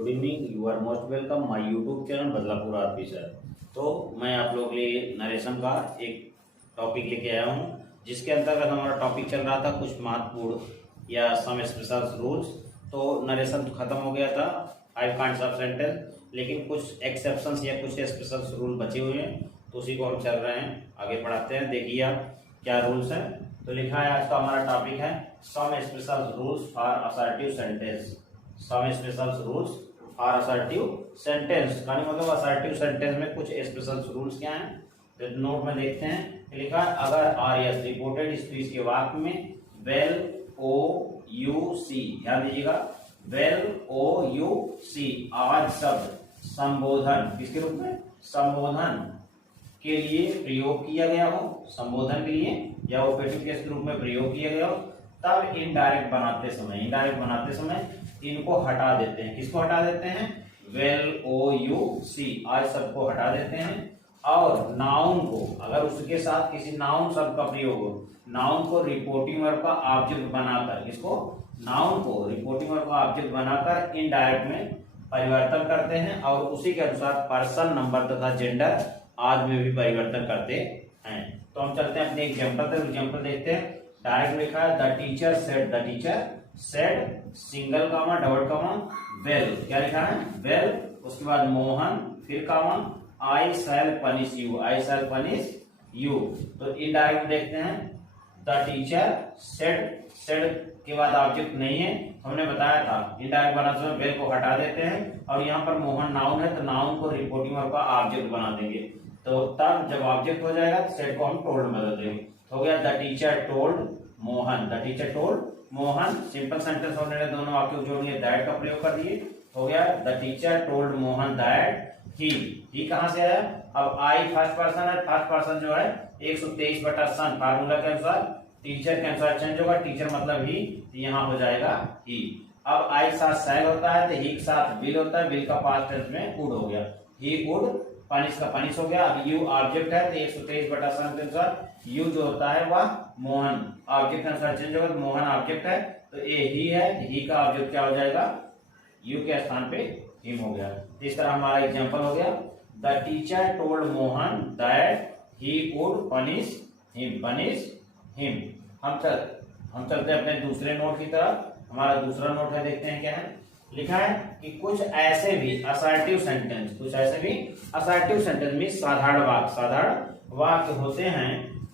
Good evening, you are most welcome my YouTube channel Badlapur officer. तो मैं आप लोगों के लिए नरेशन का एक टॉपिक लेके आया हूँ, जिसके अंतर्गत हमारा टॉपिक चल रहा था कुछ महत्वपूर्ण या सम स्पेशल रूल्स। तो नरेशन तो खत्म हो गया था 5 काइंड्स ऑफ सेंटेंस, लेकिन कुछ एक्सेप्शंस या कुछ स्पेशल रूल बचे हुए हैं, तो उसी को हम चल रहे हैं, आगे पढ़ाते हैं। देखिए आप क्या रूल्स हैं। तो लिखा है, आज का हमारा टॉपिक है some special rules for assertive sentence. Some special rules for assertive sentence का मतलब असर्टिव सेंटेंस में कुछ स्पेशल रूल्स क्या हैं, तो नोट में देखते हैं। लिखा है, अगर आर एस रिपोर्टेड स्पीच के वाक्य में वेल ओ यू सी, ध्यान दीजिएगा, वेल ओ यू सी आज शब्द संबोधन किसके रूप में, संबोधन के लिए प्रयोग किया गया हो, संबोधन के लिए या ऑपरेटिव केस के रूप में प्रयोग किया गया हो, तब इनडायरेक्ट बनाते समय इनको हटा देते हैं। किसको हटा देते हैं, वेल ओ यू सी आज शब्द को हटा देते हैं। और नाउन को, अगर उसके साथ किसी नाउन शब्द का प्रयोग हो, नाउन को रिपोर्टिंग वर्ब का ऑब्जेक्ट बनाकर, इसको नाउन को रिपोर्टिंग वर्ब का ऑब्जेक्ट बनाकर इनडायरेक्ट में परिवर्तन करते हैं, और उसी के अनुसार पर्सन, नंबर तथा जेंडर आज में भी परिवर्तन करते हैं। तो हम चलते हैं अपने एग्जाम्पल देखते हैं। डायरेक्ट लिखा है, the teacher said single comma double comma well, क्या लिखा है, वेल, उसके बाद मोहन, फिर comma I shall punish you. तो इनडायरेक्ट देखते हैं, द टीचर सेड के बाद ऑब्जेक्ट नहीं है, हमने बताया था इनडायरेक्ट बनाते समय वेल को हटा देते हैं, और यहाँ पर मोहन नाउन है तो नाउन को रिपोर्टिंग वर्ब का ऑब्जेक्ट बना देंगे। तो तब जब ऑब्जेक्ट हो जाएगा तो सेड को हम टोल्ड में बदल देंगे। तो हो गया, the teacher told Mohan, the teacher told Mohan. Simple sentence होने ने दोनों वाक्य को जोड़ेंगे, दैट का प्रयोग कर दिए। हो गया, the teacher told Mohan that he कहां से आया, अब आई फर्स्ट पर्सन है, फर्स्ट पर्सन जो है 123/सन फार्मूला के अनुसार टीचर के अनुसार चेंज होगा, टीचर मतलब ही, तो यहाँ हो जाएगा ही। अब आई साथ सैल होता है तो ही के साथ विल होता है, विल का पास्ट टेंस में वुड हो गया, ही वुड, पनिश का पनिश हो गया। अब यू ऑब्जेक्ट है तो 123/सन के अनुसार यू जो होता है वह मोहन ऑब्जेक्ट के अनुसार चेंज होगा, तो मोहन ऑब्जेक्ट है तो ए ही है, ही का ऑब्जेक्ट क्या हो जाएगा, यू के स्थान पे हिम हो गया। तो इस तरह हमारा एग्जांपल हो गया, the teacher told Mohan that he would punish him. हम चलते हैं अपने दूसरे नोट की तरफ। हमारा दूसरा नोट है, देखते हैं क्या है। लिखा है कि कुछ ऐसे भी असर्टिव सेंटेंस में साधारण वाक्य होते हैं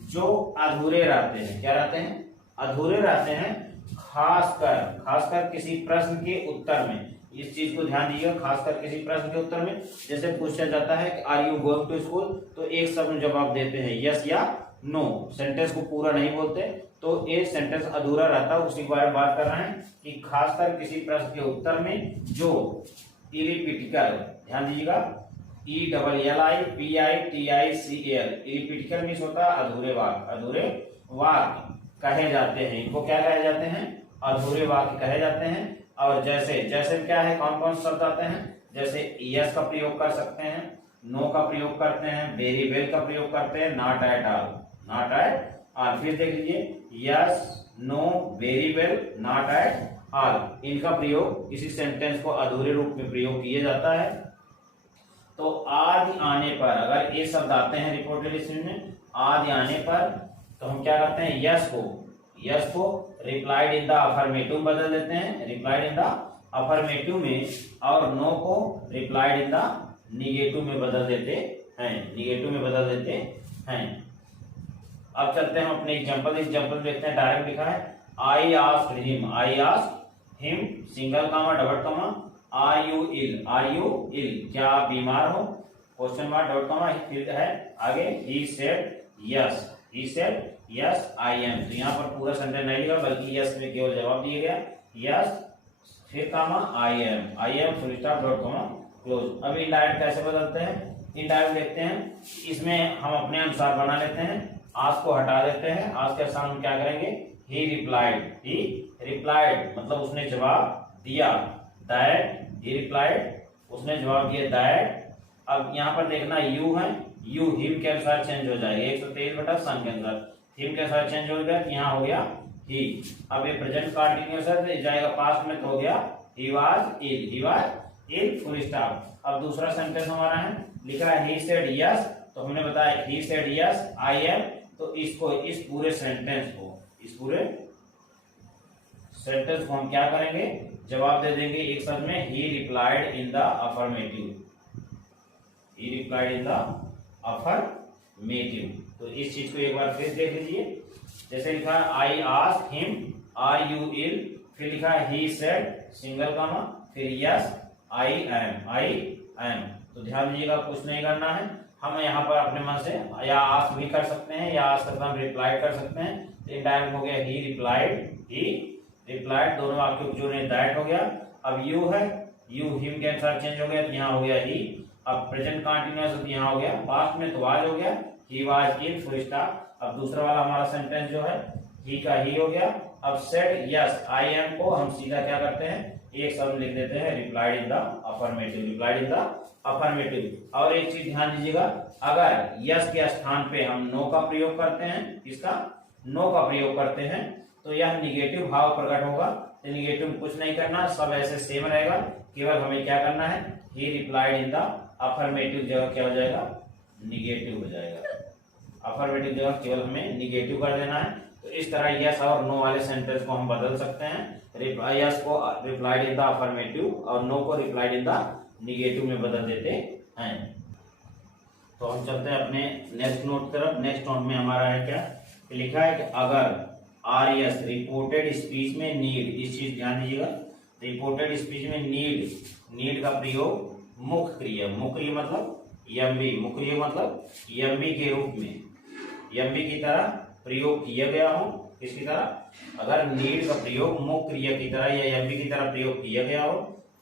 जो अधूरे रहते हैं। क्या रहते हैं, अधूरे रहते हैं, खासकर किसी प्रश्न के उत्तर में। इस चीज को ध्यान दीजिए, खासकर किसी प्रश्न के उत्तर में। जैसे पूछा जाता है कि are you going to school, तो एक शब्द में जवाब देते हैं यस या नो, सेंटेंस को पूरा नहीं बोलते, तो ये सेंटेंस अधूरा रहता है। उसी के बारे में बात कर रहे हैं कि खासकर किसी प्रश्न के उत्तर में जो इरिपिटिकल, ध्यान दीजिएगा, ELLIPITICAL, इरिपिटिकल मीन्स होता है अधूरे वाक्य कहे जाते हैं। इनको क्या कहे जाते हैं, अधूरे वाक्य कहे जाते हैं। और जैसे क्या है, कौन कौन शब्द आते हैं, जैसे यस का प्रयोग कर सकते हैं, नो का प्रयोग करते हैं, वेरी वेल का प्रयोग करते हैं, नॉट एट ऑल। फिर देख लीजिए, yes, no, very well, not at all, इनका प्रयोग किसी सेंटेंस को अधूरे रूप में प्रयोग किया जाता है। तो आदि आने पर, अगर ये शब्द आते हैं रिपोर्टेड स्पीच में, आदि आने पर, तो हम क्या करते हैं, यस को रिप्लाइड इन द अफर्मेटिव बदल देते हैं, रिप्लाइड इन द अफर्मेटिव में, और नो को रिप्लाइड इन द निगेटिव में बदल देते हैं, अब चलते हैं अपने एग्जांपल देखते हैं। डायरेक्ट लिखा है, I asked him single comma double comma are you ill, क्या आप बीमार हो, क्वेश्चन मार्क डबल कामा, फिर है आगे, he said yes I am. तो यहाँ पर पूरा सेंटेंस नहीं लिखा, बल्कि यस में केवल जवाब दिया गया, यस, फिर comma I am full stop dot comma close. अब इनडायरेक्ट कैसे बदलते हैं, इनडायरेक्ट देखते हैं, इसमें हम अपने अनुसार बना लेते हैं, आज को हटा देते हैं, आज के स्थान हम क्या करेंगे, ही रिप्लाइड मतलब उसने जवाब दिया, दैट ही रिप्लाइड, उसने जवाब दिया दैट। अब यहाँ पर देखना यू है, यू हिम के अनुसार चेंज हो जाएगा, 123/सन के अनुसार हिम के अनुसार चेंज हो गया, यहाँ हो गया ही। अब ये प्रेजेंट कंटीन्यूअस है तो जाएगा पास्ट में, तो हो गया he was in full stop. अब दूसरा सेंटेंस हमारा है, लिखा है ही सेड यस, तो हमने बताया he said yes I am, तो इसको इस पूरे सेंटेंस को हम क्या करेंगे, जवाब दे देंगे एक शब्द में, ही replied in the affirmative, he replied in the affirmative. तो इस चीज को एक बार फिर देख लीजिए, जैसे लिखा है I asked him are you ill, फिर लिखा है ही सेड सिंगल कॉमा, फिर यस आई एम। तो ध्यान दीजिएगा, कुछ नहीं करना है, हम यहाँ पर अपने मन से या आस्क भी कर सकते हैं या आस्क तक हम रिप्लाई कर सकते हैं। तो इनडायरेक्ट हो गया ही रिप्लाइड, दोनों वाक्य जो ने दैट हो गया। अब यू है, यू हिम के अनुसार चेंज हो गया, तो यहाँ हो गया ही। अब प्रेजेंट कंटिन्यूअस, तो यहाँ हो गया, पास्ट में तो वाज हो गया, he was in full stop. अब दूसरा वाला हमारा सेंटेंस जो है, ही का ही हो गया। अब सेड यस आई एम को हम सीधा क्या करते हैं, एक शब्द लिख देते हैं, replied in the affirmative, replied in the affirmative. और एक चीज ध्यान दीजिएगा, अगर यस के स्थान पे हम नो का प्रयोग करते हैं, किसका, नो का प्रयोग करते हैं, तो यह निगेटिव भाव प्रकट होगा। तो निगेटिव कुछ नहीं करना, सब ऐसे सेम रहेगा, केवल हमें क्या करना है, ही रिप्लाइड इन द अफर्मेटिव जगह क्या हो जाएगा, निगेटिव हो जाएगा। अफर्मेटिव जगह केवल हमें निगेटिव कर देना है। तो इस तरह यस और नो वाले सेंटेंस को हम बदल सकते हैं, यस को रिप्लाइड इन द अफर्मेटिव और नो को रिप्लाइड इन द निगेटिव में बदल देते हैं। तो हम चलते हैं अपने नेक्स्ट नोट तरफ। नेक्स्ट नोट में हमारा है क्या, लिखा है कि अगर आर एस रिपोर्टेड स्पीच में नीड, इस चीज ध्यान दीजिएगा, रिपोर्टेड स्पीच में नीड का प्रयोग मुख्य क्रिया मतलब मुख्य मतलब एमबी के रूप में, एमबी की तरह प्रयोग किया गया हो, किसकी तरह, अगर नीड का प्रयोग मुख्य क्रिया की तरह या एमबी की तरह प्रयोग किया गया हो,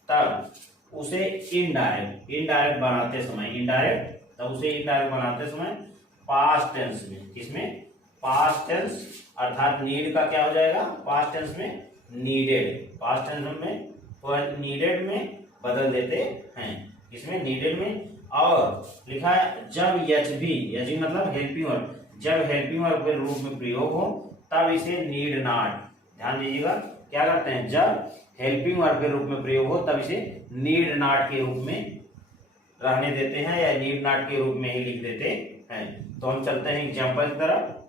तब उसे इनडायरेक्ट बनाते समय पास्ट टेंस में, किसमें, पास्ट टेंस, अर्थात नीड का क्या हो जाएगा, पास्ट टेंस में नीडेड, पास्ट टेंस में नीडेड में बदल देते हैं, इसमें नीडेड में। और लिखा है जब एचबी मतलब हेल्पिंग वर्ब, जब हेल्पिंग वर्ब के रूप में प्रयोग हो तब इसे नीड नॉट, ध्यान दीजिएगा, क्या करते हैं, जब हेल्पिंग वर्ब के रूप में प्रयोग हो तब इसे नीड नॉट के रूप में रहने देते हैं या नीड नॉट के रूप में ही लिख देते हैं। तो हम चलते हैं एग्जाम्पल की तरफ।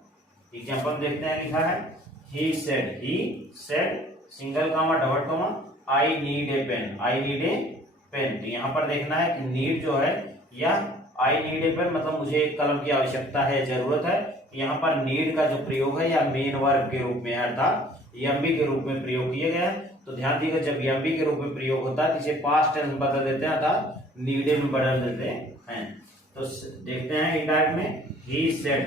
एग्जाम्पल देखते हैं, लिखा है he said single comma double comma I need a pen. तो यहाँ पर देखना है कि नीड जो है या आई नीड ए पेन मतलब मुझे एक कलम की आवश्यकता है, जरूरत है। यहाँ पर नीड का जो प्रयोग है या मेन वर्ब के रूप में अर्थात एमबी के रूप में प्रयोग किया गया है। तो ध्यान दीजिएगा, जब एमबी के रूप में प्रयोग होता है इसे पास्ट टेंस में बदल देते हैं अर्थात नीडेड में बदल देते हैं। तो देखते हैं इंडायरेक्ट में, ही सेड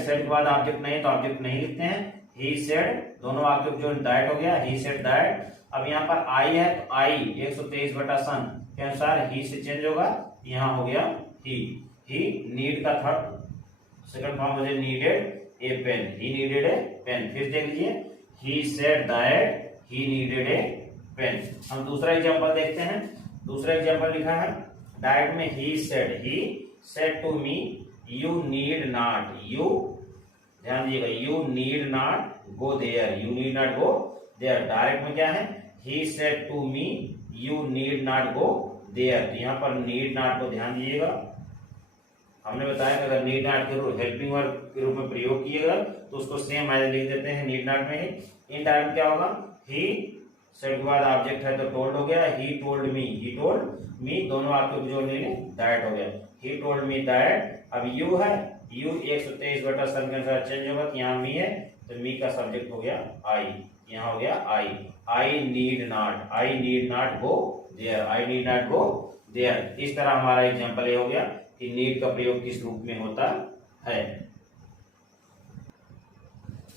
के बाद ऑब्जेक्ट नहीं तो ऑब्जेक्ट नहीं लिखते हैं, ही सेड दोनों वाक्य जो दैट हो गया, ही सेड दैट। अब यहाँ पर आई है तो आई 123/सन के अनुसार ही से चेंज होगा, यहाँ हो गया ही नीड का थर्ड सेकंड फॉर्म मुझे needed a pen, he needed a pen. फिर देख लीजिए, he said that he needed a pen. हम दूसरा एग्जांपल देखते हैं। दूसरा एग्जांपल लिखा है डायरेक्ट में, he said to me you need not, you ध्यान दीजिएगा, you need not go there, direct में क्या है, he said to me you need not go there. तो यहाँ पर नीड नॉट को ध्यान दीजिएगा, हमने बताया कि अगर नीड नॉट के हेल्पिंग वर्ब के रूप में प्रयोग किएगा तो उसको सेम एज लिख देते हैं नीड नॉट में ही। इनडायरेक्ट क्या होगा, ही सेड के बाद ऑब्जेक्ट है तो टोल्ड हो गया, ही टोल्ड मी दोनों आपको जो दैट हो गया, ही टोल्ड मी दैट। अब यू है, यू 123/सन के अनुसार चेंज होगा, यहाँ मी है तो मी का सब्जेक्ट हो गया आई, यहाँ हो गया I need not go there. इस तरह हमारा एग्जांपल ये हो गया कि नीड का प्रयोग किस रूप में होता है।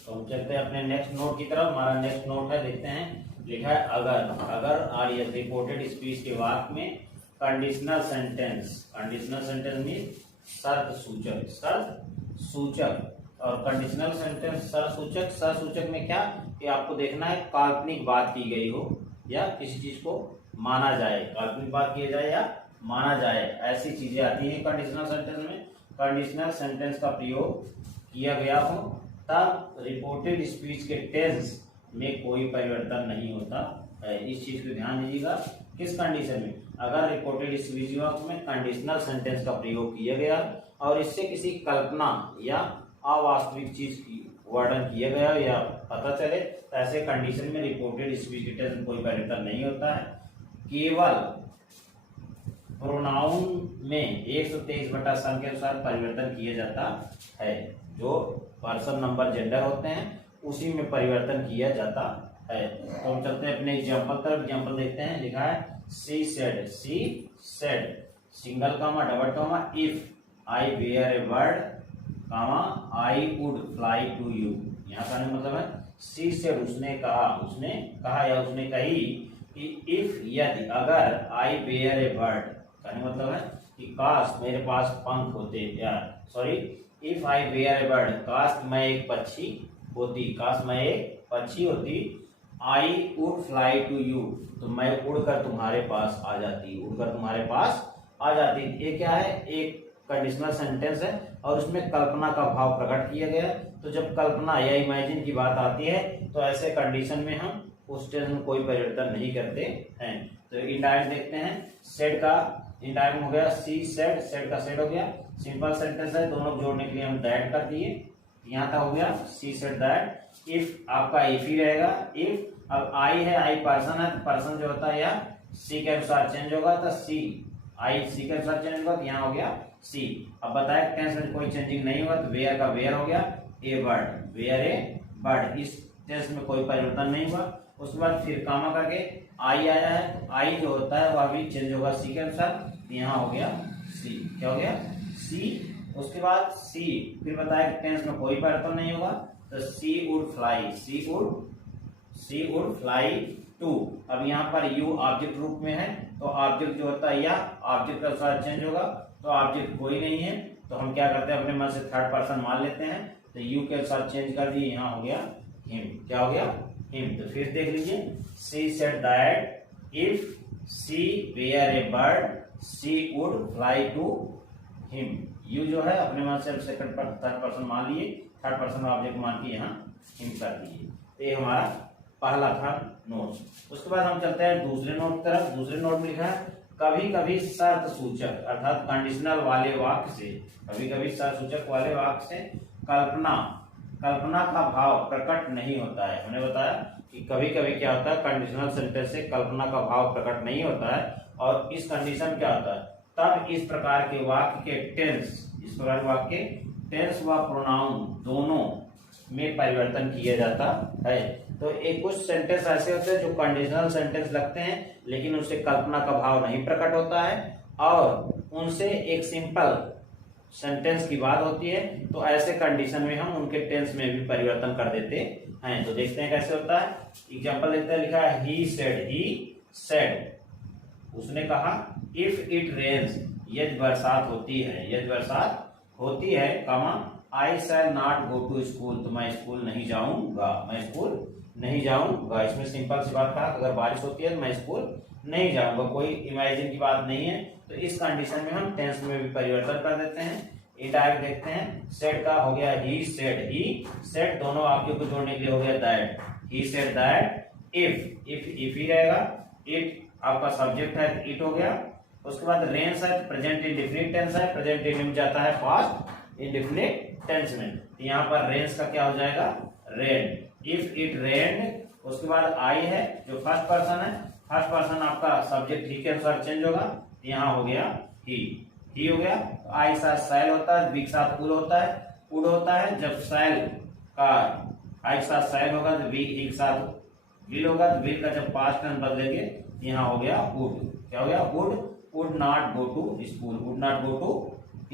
तो हम चलते हैं अपने नेक्स्ट नोट की तरफ। हमारा नेक्स्ट नोट है, देखते हैं, लिखा है अगर आर एस रिपोर्टेड स्पीच के वाक्य में कंडीशनल सेंटेंस में शर्त सूचक और कंडीशनल सेंटेंस शर्त सूचक में क्या कि आपको देखना है काल्पनिक बात की गई हो या किसी चीज को माना जाए, काल्पनिक बात किया जाए या माना जाए, ऐसी चीजें आती हैं कंडीशनल सेंटेंस में। कंडीशनल सेंटेंस का प्रयोग किया गया हो तब रिपोर्टेड स्पीच के टेंस में कोई परिवर्तन नहीं होता है। इस चीज को ध्यान दीजिएगा, किस कंडीशन में? अगर रिपोर्टेड स्पीच में कंडीशनल सेंटेंस का प्रयोग किया गया और इससे किसी कल्पना या अवास्तविक चीज की वर्णन किया गया या पता चले, तो ऐसे कंडीशन में रिपोर्टेड स्पीच के टेंस में कोई परिवर्तन नहीं होता है। केवल प्रोनाउन में 123/सन के अनुसार परिवर्तन किया जाता है। जो पर्सन नंबर जेंडर होते हैं उसी में परिवर्तन किया जाता है। तो हम चलते हैं अपने एग्जाम्पल तरफ। एग्जाम्पल देखते हैं। लिखा है she said single comma double comma if I were a bird comma I would fly to you. यहाँ का मतलब है सी सेड उसने कहा या उसने कही कि इफ यदि अगर आई वेयर ए बर्ड, कहने मतलब है कि काश मेरे पास पंख होते, या sorry if I were a bird, काश मैं एक पक्षी होती, I would fly to you, तो मैं उड़कर तुम्हारे पास आ जाती। ये क्या है? एक कंडीशनल सेंटेंस है और उसमें कल्पना का भाव प्रकट किया गया। तो जब कल्पना या इमेजिन की बात आती है तो ऐसे कंडीशन में हम उस टेंस में कोई परिवर्तन नहीं करते हैं। तो इनडायरेक्ट देखते हैं। सेड का इनडायरेक्ट हो गया सी सेड का सेड हो गया। सिंपल सेंटेंस है, दोनों जोड़ने के लिए हम दैट कर दिए। यहाँ तक हो गया सी सेड दैट। इफ आपका इफ ही रहेगा। इफ अब आई है, आई पर्सन है, पर्सन जो होता है या सी के अनुसार चेंज होगा, तो सी आई सी के अनुसार चेंज होगा, तो यहाँ हो गया सी। अब बताया टेंस में कोई चेंजिंग नहीं हुआ, तो वेयर का वेयर हो गया ए बर्ड, वेयर ए बर्ड। इस टेंस में कोई परिवर्तन नहीं हुआ। उसके बाद फिर कामा करके आई आया है, आई जो होता है वह भी चेंज होगा सी के अनुसार, यहाँ हो गया सी। क्या हो गया? सी। उसके बाद सी, फिर बताया टेंस में कोई परिवर्तन नहीं होगा, तो सी वुड फ्लाई टू। अब यहाँ पर यू ऑब्जेक्ट रूप में है, तो ऑब्जेक्ट जो होता है या ऑब्जेक्ट का अनुसार चेंज होगा, तो ऑब्जेक्ट कोई नहीं है, तो हम क्या करते हैं अपने मन से थर्ड पर्सन मान लेते हैं, तो यू के अनुसार चेंज कर दिए, यहाँ हो गया हिम। क्या हो गया? हिम। तो फिर देख लीजिए she said that if she were a bird she would fly to him. You जो है अपने मन से सेकंड थर्ड पर्सन मान लिए, थर्ड पर्सन ऑब्जेक्ट मान के यहाँ हिम कर दिए। तो ये हमारा पहला था नोट। उसके बाद हम चलते हैं दूसरे नोट की तरफ। दूसरे नोट में लिखा है कभी कभी शर्त सूचक अर्थात कंडीशनल वाले वाक्य से, कभी कभी शर्त सूचक वाले वाक्य से कल्पना का भाव प्रकट नहीं होता है। हमने बताया कि कभी कभी क्या होता है, कंडीशनल सेंटेंस से कल्पना का भाव प्रकट नहीं होता है, और इस कंडीशन क्या होता है, तब इस प्रकार के वाक्य के टेंस व प्रोनाउन दोनों में परिवर्तन किया जाता है। तो एक कुछ सेंटेंस ऐसे होते हैं जो कंडीशनल सेंटेंस लगते हैं लेकिन उससे कल्पना का भाव नहीं प्रकट होता है, और उनसे एक सिंपल सेंटेंस की बात होती है, तो ऐसे कंडीशन में हम उनके टेंस में भी परिवर्तन कर देते हैं। तो देखते हैं कैसे होता है। एग्जांपल देखते हैं। लिखा है ही सेड उसने कहा, इफ इट रेन्स यदि बरसात होती है comma I shall not go to school, तो मैं स्कूल नहीं जाऊंगा। इसमें सिंपल सी बात कहा, अगर बारिश होती है तो मैं स्कूल नहीं जाऊंगा, कोई इमेजिन की बात नहीं है। तो इस कंडीशन में हम टेंस में भी परिवर्तन कर देते हैं। इनडायरेक्ट देखते हैं। सेड का हो गया ही सेड, दोनों वाक्यों को जोड़ने के लिए हो गया that. He said that if he रहेगा, इट आपका सब्जेक्ट है, इट हो गया। उसके बाद रेन्स है, प्रेजेंट इंडेफिनिट टेंस है, प्रेजेंट इंडेफिनिट जाता है पास्ट इंडेफिनिट टेंस में, तो यहाँ पर रेन्स का क्या हो जाएगा? रेन। इफ इट रेन्ड, उसके बाद आई है जो फर्स्ट पर्सन है, फर्स्ट पर्सन आपका सब्जेक्ट ही के अनुसार चेंज होगा, यहाँ हो गया ही हो गया। आई साथ सैल होता है, बी के साथ उड होता है। जब सैल का आई के साथ सैल होगा तो बी के साथ विल होगा, तो विल का जब पास्ट टेंस बदलेंगे यहाँ हो गया वुड। क्या हो गया? Would not go to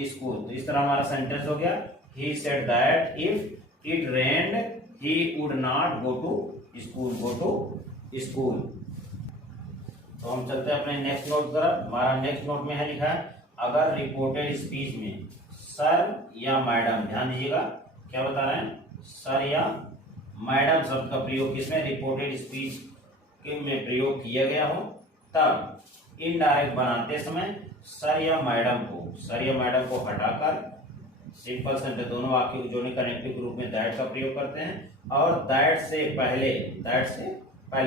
school. तो इस तरह हमारा सेंटेंस हो गया, he said that if it rained he would not go to school. तो हम चलते हैं अपने नेक्स्ट नोट की तरफ। हमारा नेक्स्ट नोट में है लिखा है, अगर रिपोर्टेड स्पीच में सर या मैडम, ध्यान दीजिएगा क्या बता रहे हैं, सर या मैडम शब्द का प्रयोग किसमें, रिपोर्टेड स्पीच में प्रयोग किया गया हो, तब इनडायरेक्ट बनाते समय सर या मैडम को हटाकर सिंपल सेंटेंस दोनों वाक्यों को जोड़ने कनेक्टिव रूप में दैट का प्रयोग करते हैं, और दैट से पहले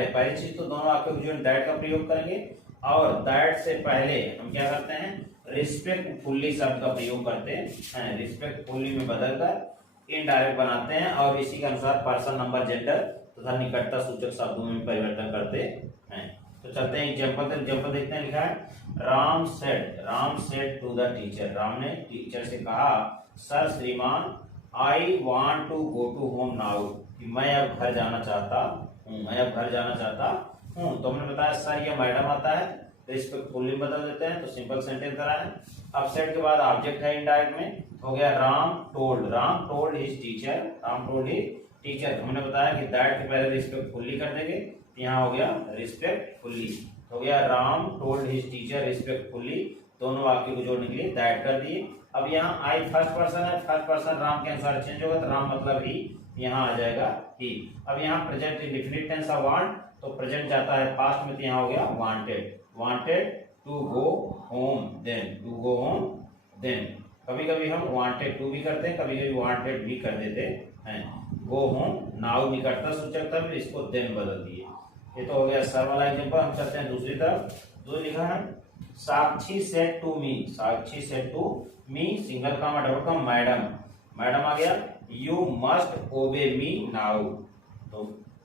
पहली चीज तो दोनों वाक्यों को जोड़ने दैट का प्रयोग करेंगे, और दैट से पहले हम क्या करते हैं, रिस्पेक्टफुली शब्द का प्रयोग करते हैं, रिस्पेक्टफुली में बदलकर इनडायरेक्ट बनाते हैं और इसी के अनुसार पर्सन, नंबर, जेंडर तथा निकटता सूचक शब्दों में परिवर्तन करते हैं। तो चलते हैं एग्जाम्पल देखते हैं। लिखा है Ram said to the teacher, Ram ने टीचर से कहा, सर श्रीमान, I want to go to home now, कि मैं अब घर जाना चाहता हूँ। तो हमने बताया सर या मैडम आता है तो इसको फुल्ली बदल देते हैं, तो सिंपल सेंटेंस करा है। अब सेड के बाद ऑब्जेक्ट है इनडायरेक्ट में, हो गया राम टोल्ड हिज टीचर। हमने बताया कि दैट के पहले रिस्पेक्टफुली कर देंगे, यहाँ हो गया रिस्पेक्टफुली, हो गया Ram told his teacher respectfully, दोनों वाक्य को जोड़ने के लिए दैट कर दिए। अब यहाँ आई फर्स्ट पर्सन है, फर्स्ट पर्सन राम के अनुसार चेंज होगा, तो राम मतलब ही, यहाँ आ जाएगा ही। अब यहाँ प्रेजेंट इंडेफिनिट टेंस है वांट, तो प्रेजेंट जाता है पास्ट में, तो यहाँ हो गया wanted to go home then. कभी कभी हम वांटेड टू भी करते हैं, कभी कभी वांटेड भी कर देते हैं। गो होम नाउ निकटता सूचक था, फिर इसको देन बदल दिए। ये तो हो गया सर वाला एग्जांपल। हम चलते हैं दूसरी तरफ। जो लिखा है Sakshi said to me single comma double comma madam आ गया, यू मस्ट ओबे मी नाउ। तो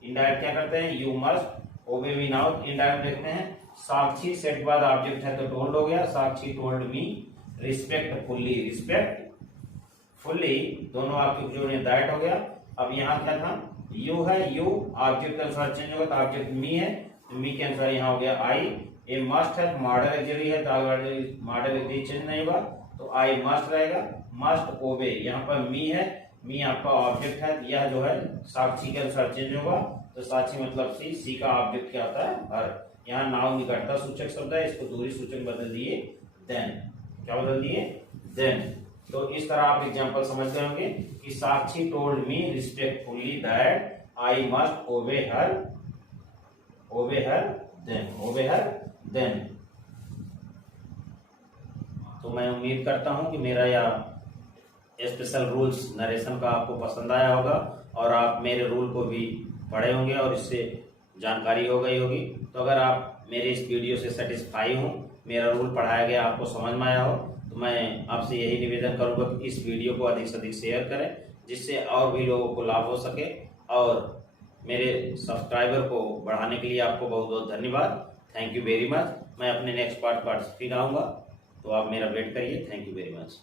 इनडायरेक्ट क्या करते हैं, यू मस्ट ओबे मी नाउ, इनडायरेक्ट देखते हैं। साक्षी सेड के बाद ऑब्जेक्ट है तो टोल्ड हो गया, साक्षी टोल्ड मी रिस्पेक्टफुली, दोनों वाक्य को जोड़ने दैट हो गया। अब यहाँ क्या था, यू है, यू ऑब्जेक्ट के अनुसार चेंज होगा, तो ऑब्जेक्ट मी है, तो मी के अनुसार यहाँ हो गया आई। ए मस्ट है, मॉडल एक्चुअली है, तो मॉडल एक्चुअली चेंज नहीं होगा, तो आई मस्ट रहेगा। मस्ट ओबे, यहाँ पर मी है, मी आपका ऑब्जेक्ट है, यह जो है साक्षी के अनुसार चेंज होगा, तो साक्षी मतलब सी का ऑब्जेक्ट क्या होता है हर। यहाँ नाउ निकटता सूचक शब्द है, इसको दूरी सूचक बदल दिए देन। क्या बदल दिए, देन। तो इस तरह आप एग्जांपल समझ गए होंगे कि Sakshi told me respectfully that I must obey her then. तो मैं उम्मीद करता हूं कि मेरा यह स्पेशल रूल्स नरेशन का आपको पसंद आया होगा और आप मेरे रूल को भी पढ़े होंगे और इससे जानकारी हो गई होगी। तो अगर आप मेरे इस वीडियो से सेटिस्फाई हो, मेरा रूल पढ़ाया गया आपको समझ में आया हो, तो मैं आपसे यही निवेदन करूंगा कि इस वीडियो को अधिक से अधिक शेयर करें, जिससे और भी लोगों को लाभ हो सके। और मेरे सब्सक्राइबर को बढ़ाने के लिए आपको बहुत बहुत धन्यवाद। Thank you very much. मैं अपने नेक्स्ट पार्ट फिर आऊँगा, तो आप मेरा वेट करिए। Thank you very much.